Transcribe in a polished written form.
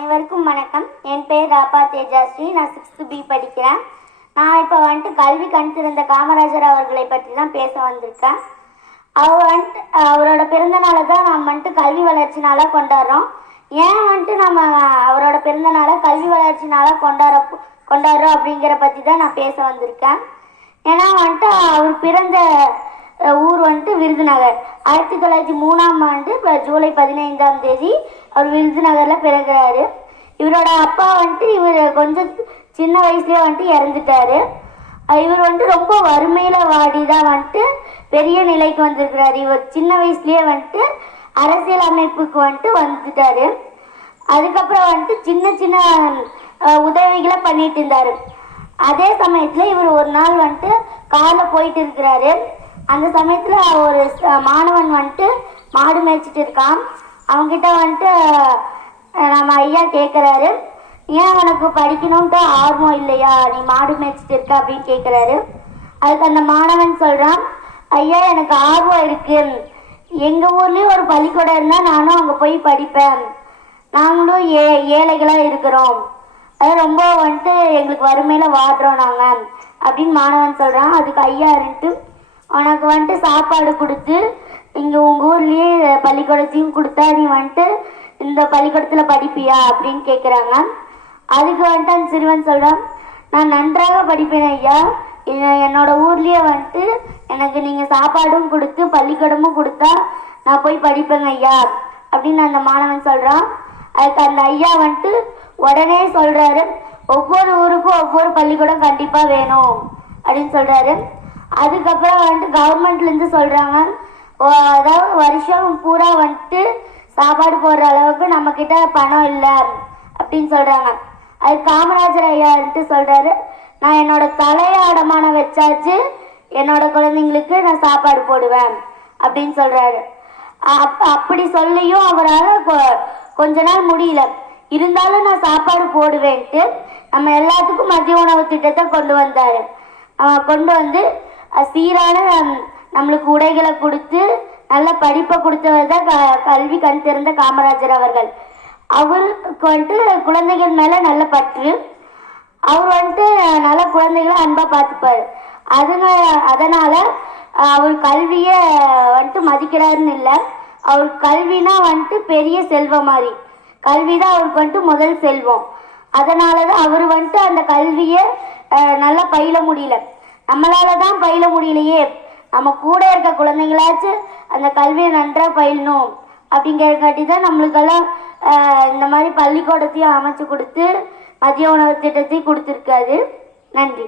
அனைவருக்கும் வணக்கம். என் பேர் ராபா தேஜாஸ்ரீ. நான் 6th B படிக்கிறேன். நான் இப்போ கல்வி கண் திறந்த காமராஜர் அவர்களை பற்றி தான் பேச வந்திருக்கேன். அவரோட பிறந்த நாளை தான் நம்ம கல்வி வளர்ச்சி நாளாக கொண்டாடுறோம். ஏன் நம்ம அவரோட பிறந்த நாளை கல்வி வளர்ச்சி நாளாக கொண்டாடுறோம் அப்படிங்கிற பற்றி தான் நான் பேச வந்திருக்கேன். ஏன்னா அவர் பிறந்த ஊர் விருதுநகர். 1903ஆம் ஆண்டு ஜூலை 15ஆம் தேதி அவர் விருதுநகரில் பிறகுறாரு. இவரோட அப்பா இவர் கொஞ்சம் சின்ன வயசுலேயே இறந்துட்டாரு. இவர் ரொம்ப வறுமையில் வாடி தான் பெரிய நிலைக்கு வந்திருக்கிறாரு. இவர் சின்ன வயசுலேயே அரசியல் அமைப்புக்கு வந்துட்டாரு. அதுக்கப்புறம் சின்ன சின்ன உதவிகளை பண்ணிட்டு இருந்தாரு. அதே சமயத்தில் இவர் ஒரு நாள் காரில் போயிட்டு இருக்கிறாரு. அந்த சமயத்தில் ஒரு மாணவன் மாடு மேய்ச்சிட்டு இருக்கான். அவங்கிட்ட நம்ம ஐயா கேட்குறாரு, ஏன் உனக்கு படிக்கணும்ட்டு ஆர்வம் இல்லையா, நீ மாடு மேய்ச்சிட்டு இருக்க அப்படின்னு கேட்குறாரு. அதுக்கு அந்த மாணவன் சொல்கிறான், ஐயா எனக்கு ஆர்வம் இருக்கு, எங்கள் ஊர்லேயும் ஒரு பள்ளிக்கூடம் இருந்தால் நானும் அங்கே போய் படிப்பேன், நாங்களும் ஏழைகளாக இருக்கிறோம், அது ரொம்ப எங்களுக்கு வறுமையில் வாடுறோம் நாங்கள் அப்படின்னு மாணவன் சொல்கிறான். அதுக்கு ஐயா உனக்கு சாப்பாடு கொடுத்து இங்கே உங்கள் ஊர்லேயே பள்ளிக்கூடத்தையும் கொடுத்தா நீ இந்த பள்ளிக்கூடத்தில் படிப்பியா அப்படின்னு கேட்குறாங்க. அதுக்கு அந்த சிறுவன் சொல்கிறான், நான் நன்றாக படிப்பேன் ஐயா, என்னோட ஊர்லேயே எனக்கு நீங்கள் சாப்பாடும் கொடுத்து பள்ளிக்கூடமும் கொடுத்தா நான் போய் படிப்பேங்க ஐயா அப்படின்னு அந்த மாணவன் சொல்கிறான். அதுக்கு அந்த ஐயா உடனே சொல்கிறாரு, ஒவ்வொரு ஊருக்கும் ஒவ்வொரு பள்ளிக்கூடம் கண்டிப்பாக வேணும் அப்படின்னு சொல்கிறாரு. அதுக்கப்புறம் கவர்மெண்ட்லேருந்து சொல்கிறாங்க, அதாவது வருஷம் பூரா சாப்பாடு போடுற அளவுக்கு நம்மக்கிட்ட பணம் இல்லை அப்படின்னு சொல்கிறாங்க. அது காமராஜர் ஐயா சொல்கிறாரு, நான் என்னோட தலையை அடமானம் வச்சாச்சு என்னோட குழந்தைங்களுக்கு நான் சாப்பாடு போடுவேன் அப்படின்னு சொல்கிறாரு. அப்படி சொல்லியும் அவரால் கொஞ்ச நாள் முடியல. இருந்தாலும் நான் சாப்பாடு போடுவேன்ட்டு நம்ம எல்லாத்துக்கும் மதிய உணவு திட்டத்தை கொண்டு வந்து சீரான நம்மளுக்கு உடைகளை கொடுத்து நல்ல படிப்பை கொடுத்தவர் தான் கல்வி கண் திறந்த காமராஜர் அவர்கள். அவருக்கு குழந்தைகள் மேலே நல்ல பற்று. அவர் நல்ல குழந்தைகளை அன்பாக பார்த்துப்பார். அதனால அவர் கல்வியை மதிக்கிறாருன்னு இல்லை, அவர் கல்வினா பெரிய செல்வம் மாதிரி. கல்வி தான் அவருக்கு முதல் செல்வம். அதனால தான் அவர் அந்த கல்வியை நல்லா பயில முடியல. நம்மளால தான் பயில முடியலையே, நம்ம கூட இருக்க குழந்தைங்களாச்சும் அந்த கல்வியை நன்றாக பயிலணும் அப்படிங்கிறக்காட்டி தான் நம்மளுக்கெல்லாம் இந்த மாதிரி பள்ளிக்கூடத்தையும் அமைச்சு கொடுத்து மதிய உணவு திட்டத்தையும் கொடுத்துருக்காரு. நன்றி.